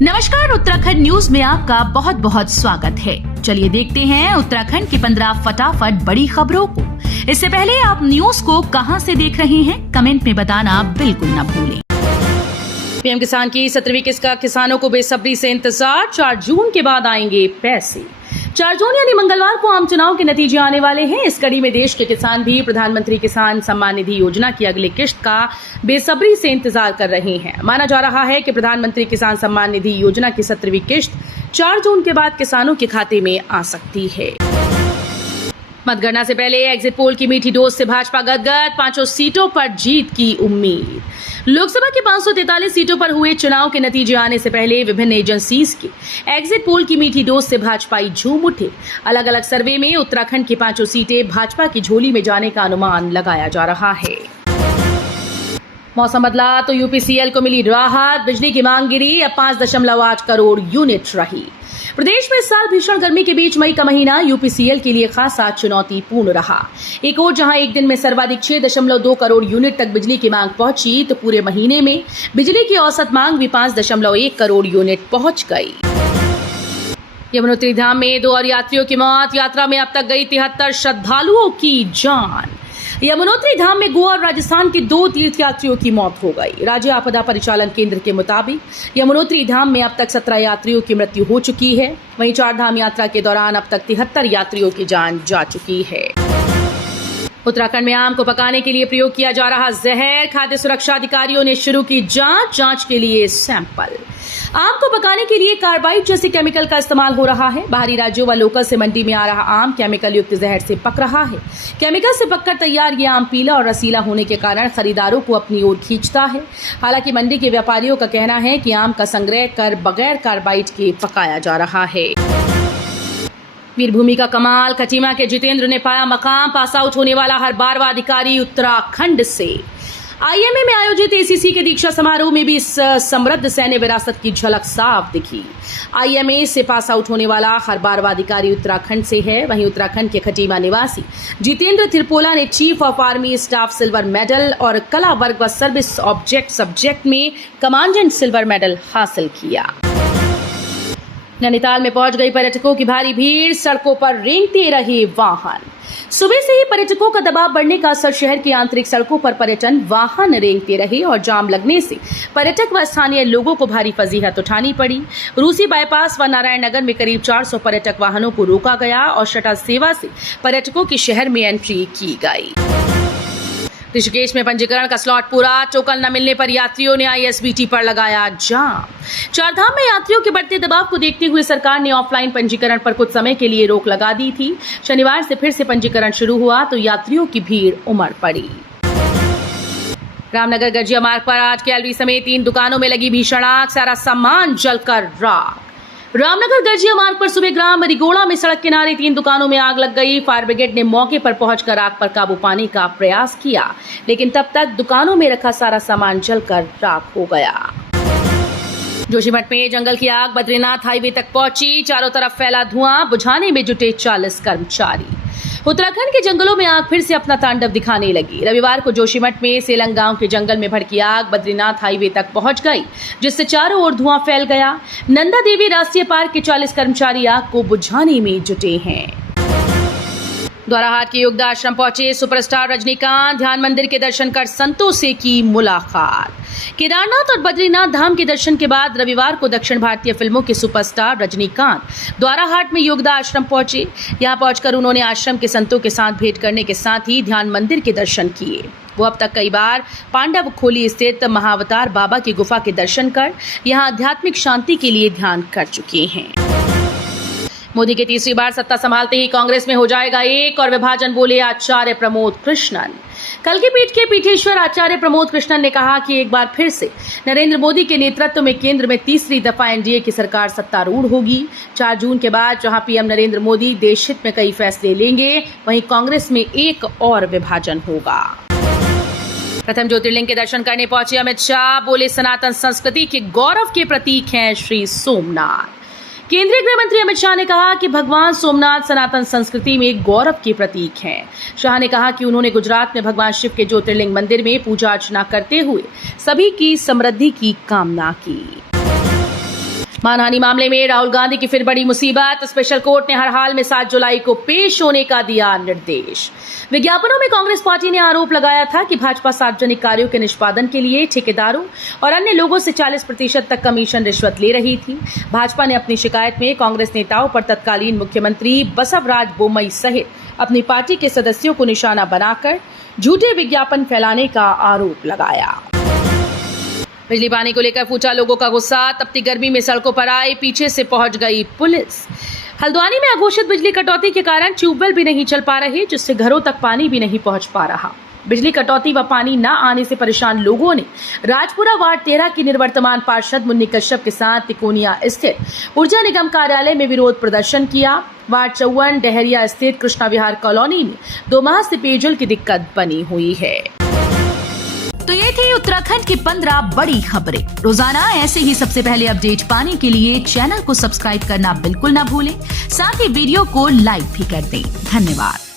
नमस्कार, उत्तराखंड न्यूज में आपका बहुत बहुत स्वागत है। चलिए देखते हैं उत्तराखंड की 15 फटाफट बड़ी खबरों को। इससे पहले आप न्यूज को कहां से देख रहे हैं, कमेंट में बताना बिल्कुल न भूलें। पीएम किसान की 17वीं किस्त का किसानों को बेसब्री से इंतजार। 4 जून के बाद आएंगे पैसे। 4 जून यानी मंगलवार को आम चुनाव के नतीजे आने वाले हैं। इस कड़ी में देश के किसान भी प्रधानमंत्री किसान सम्मान निधि योजना की अगली किस्त का बेसब्री से इंतजार कर रहे हैं। माना जा रहा है कि प्रधानमंत्री किसान सम्मान निधि योजना की 17वीं किस्त 4 जून के बाद किसानों के खाते में आ सकती है। मतगणना से पहले एग्जिट पोल की मीठी डोज से भाजपा गदगद, 5 सीटों पर जीत की उम्मीद। लोकसभा की 543 सीटों पर हुए चुनाव के नतीजे आने से पहले विभिन्न एजेंसीज की एग्जिट पोल की मीठी डोज से भाजपाई झूम उठे। अलग अलग सर्वे में उत्तराखंड की 5 सीटें भाजपा की झोली में जाने का अनुमान लगाया जा रहा है। मौसम बदला तो यूपीसीएल को मिली राहत, बिजली की मांग गिरी, अब 5.8 करोड़ यूनिट रही। प्रदेश में इस साल भीषण गर्मी के बीच मई का महीना यूपीसीएल के लिए खासा चुनौतीपूर्ण रहा। एक ओर जहां एक दिन में सर्वाधिक 6.2 करोड़ यूनिट तक बिजली की मांग पहुंची, तो पूरे महीने में बिजली की औसत मांग भी 5.1 करोड़ यूनिट पहुंच गई। यमुनोत्री धाम में 2 और यात्रियों की मौत। यात्रा में अब तक गई 73 श्रद्धालुओं की जान। यमुनोत्री धाम में गोवा और राजस्थान के 2 तीर्थयात्रियों की मौत हो गई। राज्य आपदा परिचालन केंद्र के मुताबिक यमुनोत्री धाम में अब तक 17 यात्रियों की मृत्यु हो चुकी है। वहीं 4 धाम यात्रा के दौरान अब तक 73 यात्रियों की जान जा चुकी है। उत्तराखंड में आम को पकाने के लिए प्रयोग किया जा रहा जहर। खाद्य सुरक्षा अधिकारियों ने शुरू की जांच के लिए सैंपल। आम को पकाने के लिए कार्बाइड जैसे केमिकल का इस्तेमाल हो रहा है। बाहरी राज्यों व लोकल से मंडी में आ रहा आम केमिकल युक्त जहर से पक रहा है। केमिकल से पककर तैयार ये आम पीला और रसीला होने के कारण खरीदारों को अपनी ओर खींचता है। हालांकि मंडी के व्यापारियों का कहना है कि आम का संग्रह कर बगैर कार्बाइड के पकाया जा रहा है। वीरभूमि का कमाल, खटीमा के जितेंद्र ने पाया मकाम। पास आउट होने वाला हर 12वां अधिकारी उत्तराखंड से। आईएमए में आयोजित एसीसी के दीक्षा समारोह में भी इस समृद्ध सैन्य विरासत की झलक साफ दिखी। आईएमए से पास आउट होने वाला हर 12वां अधिकारी उत्तराखंड से है। वहीं उत्तराखंड के खटीमा निवासी जितेंद्र त्रिपोला ने chief of army staff silver medal और कला वर्ग व सर्विस ऑब्जेक्ट सब्जेक्ट में कमांडेंट सिल्वर मेडल हासिल किया। नैनीताल में पहुंच गई पर्यटकों की भारी भीड़। सड़कों पर रेंगते रहे वाहन। सुबह से ही पर्यटकों का दबाव बढ़ने का असर शहर की आंतरिक सड़कों पर पर्यटन वाहन रेंगते रहे और जाम लगने से पर्यटक व स्थानीय लोगों को भारी फजीहत उठानी पड़ी। रूसी बाईपास व नारायण नगर में करीब 400 पर्यटक वाहनों को रोका गया और शटल सेवा से पर्यटकों की शहर में एंट्री की गई। ऋषिकेश में पंजीकरण का स्लॉट पूरा। टोकन न मिलने पर यात्रियों ने आईएसबीटी पर लगाया जाम। 4 धाम में यात्रियों के बढ़ते दबाव को देखते हुए सरकार ने ऑफलाइन पंजीकरण पर कुछ समय के लिए रोक लगा दी थी। शनिवार से फिर से पंजीकरण शुरू हुआ तो यात्रियों की भीड़ उमड़ पड़ी। रामनगर गजिया मार्ग पर आज कैलरी समेत 3 दुकानों में लगी भीषण आग। सारा सामान जलकर राख। रामनगर गजिया मार्ग पर सुबह ग्राम रिगोड़ा में सड़क किनारे 3 दुकानों में आग लग गई। फायर ब्रिगेड ने मौके पर पहुंचकर आग पर काबू पाने का प्रयास किया, लेकिन तब तक दुकानों में रखा सारा सामान जलकर राख हो गया। जोशीमठ में जंगल की आग बद्रीनाथ हाईवे तक पहुंची। चारों तरफ फैला धुआं। बुझाने में जुटे 40 कर्मचारी। उत्तराखंड के जंगलों में आग फिर से अपना तांडव दिखाने लगी। रविवार को जोशीमठ में सेलंग गांव के जंगल में भड़की आग बद्रीनाथ हाईवे तक पहुंच गई, जिससे चारों ओर धुआं फैल गया। नंदा देवी राष्ट्रीय पार्क के 40 कर्मचारी आग को बुझाने में जुटे हैं। द्वाराहाट के योगदा आश्रम पहुंचे सुपरस्टार रजनीकांत। ध्यान मंदिर के दर्शन कर संतों से की मुलाकात। केदारनाथ और बद्रीनाथ धाम के दर्शन के बाद रविवार को दक्षिण भारतीय फिल्मों के सुपरस्टार रजनीकांत द्वाराहाट में योगदा आश्रम पहुंचे। यहां पहुंचकर उन्होंने आश्रम के संतों के साथ भेंट करने के साथ ही ध्यान मंदिर के दर्शन किए। वो अब तक कई बार पांडव खोली स्थित महाअवतार बाबा की गुफा के दर्शन कर यहां आध्यात्मिक शांति के लिए ध्यान कर चुके हैं। मोदी के तीसरी बार सत्ता संभालते ही कांग्रेस में हो जाएगा एक और विभाजन, बोले आचार्य प्रमोद कृष्णन। कल की पीठ के पीठेश्वर आचार्य प्रमोद कृष्णन ने कहा कि एक बार फिर से नरेंद्र मोदी के नेतृत्व में केंद्र में तीसरी दफा एनडीए की सरकार सत्तारूढ़ होगी। 4 जून के बाद जहां पीएम नरेंद्र मोदी देश हित में कई फैसले लेंगे, वहीं कांग्रेस में एक और विभाजन होगा। प्रथम ज्योतिर्लिंग के दर्शन करने पहुंचे अमित शाह, बोले सनातन संस्कृति के गौरव के प्रतीक हैं श्री सोमनाथ। केंद्रीय गृह मंत्री अमित शाह ने कहा कि भगवान सोमनाथ सनातन संस्कृति में गौरव के प्रतीक हैं। शाह ने कहा कि उन्होंने गुजरात में भगवान शिव के ज्योतिर्लिंग मंदिर में पूजा अर्चना करते हुए सभी की समृद्धि की कामना की। मानहानि मामले में राहुल गांधी की फिर बड़ी मुसीबत। स्पेशल कोर्ट ने हर हाल में 7 जुलाई को पेश होने का दिया निर्देश। विज्ञापनों में कांग्रेस पार्टी ने आरोप लगाया था कि भाजपा सार्वजनिक कार्यों के निष्पादन के लिए ठेकेदारों और अन्य लोगों से 40% तक कमीशन रिश्वत ले रही थी। भाजपा ने अपनी शिकायत में कांग्रेस नेताओं पर तत्कालीन मुख्यमंत्री बसवराज बोम्मई सहित अपनी पार्टी के सदस्यों को निशाना बनाकर झूठे विज्ञापन फैलाने का आरोप लगाया। बिजली पानी को लेकर पूछा लोगों का गुस्सा। तपती गर्मी में सड़कों पर आए, पीछे से पहुंच गई पुलिस। हल्द्वानी में अघोषित बिजली कटौती के कारण ट्यूबवेल भी नहीं चल पा रहे, जिससे घरों तक पानी भी नहीं पहुंच पा रहा। बिजली कटौती व पानी न आने से परेशान लोगों ने राजपुरा वार्ड 13 की निवर्तमान पार्षद मुन्नी कश्यप के साथ तिकोनिया स्थित ऊर्जा निगम कार्यालय में विरोध प्रदर्शन किया। वार्ड 54 डहरिया स्थित कृष्णा विहार कॉलोनी में 2 माह से पेयजल की दिक्कत बनी हुई है। तो ये थी उत्तराखंड की 15 बड़ी खबरें। रोजाना ऐसे ही सबसे पहले अपडेट पाने के लिए चैनल को सब्सक्राइब करना बिल्कुल ना भूलें। साथ ही वीडियो को लाइक भी कर दें। धन्यवाद।